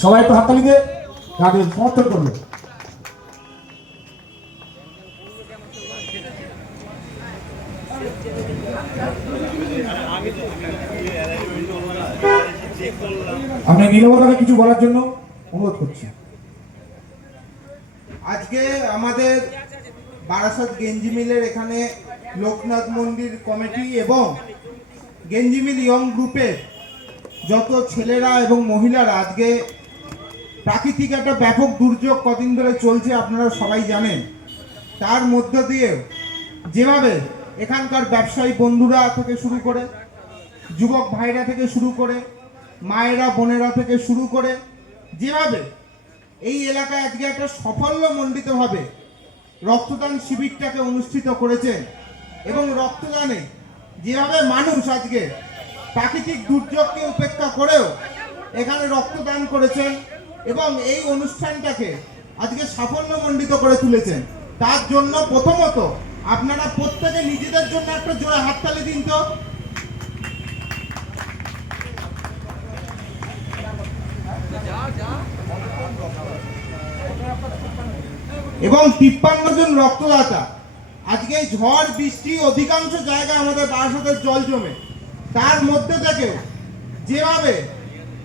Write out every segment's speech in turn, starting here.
সবাই একটু হাততালি দিয়ে গাড়ি সমর্থন করবে। আমি নীলবতাকে কিছু বলার জন্য অনুরোধ করছি। আজকে আমাদের বারাসাত গেঞ্জি মিলের এখানে লোকনাথ মন্দির কমিটি এবং গেঞ্জি মিল ইয়ং গ্রুপের যত ছেলেরা এবং মহিলারা আজকে প্রাকৃতিক একটা ব্যাপক দুর্যোগ কদিন ধরে চলছে আপনারা সবাই জানেন, তার মধ্য দিয়ে যেভাবে এখানকার ব্যবসায়ী বন্ধুরা থেকে শুরু করে যুবক ভাইরা থেকে শুরু করে মায়েরা বোনেরা থেকে শুরু করে যেভাবে এই এলাকায় আজকে একটা সাফল্যমণ্ডিতভাবে রক্তদান শিবিরটাকে অনুষ্ঠিত করেছেন এবং রক্তদানে যেভাবে মানুষ আজকে প্রাকৃতিক দুর্যোগকে উপেক্ষা করেও এখানে রক্তদান করেছেন এবং এই অনুষ্ঠানটাকে আজকে সাফল্যমণ্ডিত করে তুলেছেন, তার জন্য প্রথমত আপনারা প্রত্যেকে নিজেদের জন্য একটা জোরে হাততালি দিন তো। এবং 53 জন রক্তদাতা আজকে ঝড় বৃষ্টি অধিকাংশ জায়গায় আমাদের বারাসাতের জল জমে, তার মধ্যে থেকেও যেভাবে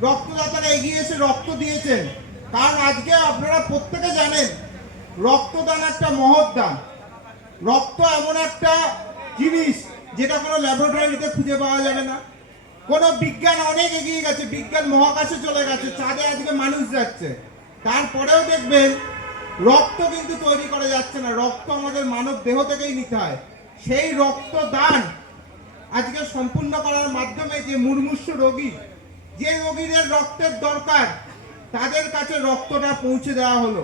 রক্তদাতারা এগিয়ে এসে রক্ত দিয়েছেন, কারণ আজকে আপনারা প্রত্যেকে জানেন রক্তদান একটা মহৎ দান। রক্ত এমন একটা জিনিস যেটা কোনো ল্যাবরেটরিতে খুঁজে পাওয়া যাবে না। কোনো বিজ্ঞান অনেক এগিয়ে গেছে, বিজ্ঞান মহাকাশে চলে গেছে, চাঁদে আজকে মানুষ যাচ্ছে, তারপরেও দেখবেন রক্ত কিন্তু তৈরি করা যাচ্ছে না, রক্ত আমাদের মানব দেহ থেকেই নিতে হয়। সেই রক্তদান আজকে সম্পূর্ণ করার মাধ্যমে যে মুমূর্ষু রোগী, যে রোগীদের রক্তের দরকার, তাদের কাছে রক্তটা পৌঁছে দেওয়া হলো।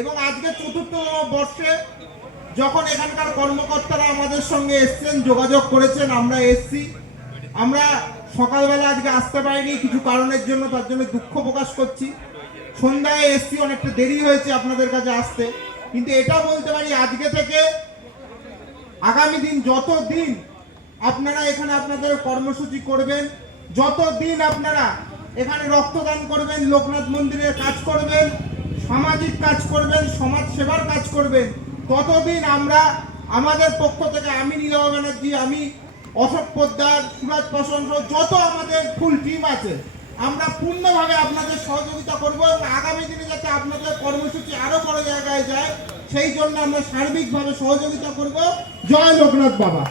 এবং আজকে ৪র্থতম বর্ষে যখন এখানকার কর্মকর্তারা আমাদের সঙ্গে এসছেন, যোগাযোগ করেছেন, আমরা এসছি। আমরা সকালবেলা আজকে আসতে পারিনি কিছু কারণের জন্য, তার জন্য দুঃখ প্রকাশ করছি। সন্ধ্যায় এসছি, অনেকটা দেরি হয়েছে আপনাদের কাছে আসতে, কিন্তু এটা বলতে পারি আজকে থেকে আগামী দিন যতদিন আপনারা এখানে আপনাদের কর্মসূচি করবেন, যতদিন আপনারা এখানে রক্তদান করবেন, লোকনাথ মন্দিরের কাজ করবেন, সামাজিক কাজ করবেন, সমাজ সেবার কাজ করবেন, ততদিন আমরা আমাদের পক্ষ থেকে, আমি নীলম ব্যানার্জি, আমি অশোক পোদ্দার, সুরাজ পাসওয়ান সহ যত আমাদের ফুল টিম আছে, আমরা পূর্ণভাবে আপনাদের সহযোগিতা করব এবং আগামী দিনে যাতে আপনাদের কর্মসূচি আরো বড় জায়গায় যায় সেই জন্য আমরা সার্বিকভাবে সহযোগিতা করব। জয় লোকনাথ বাবা।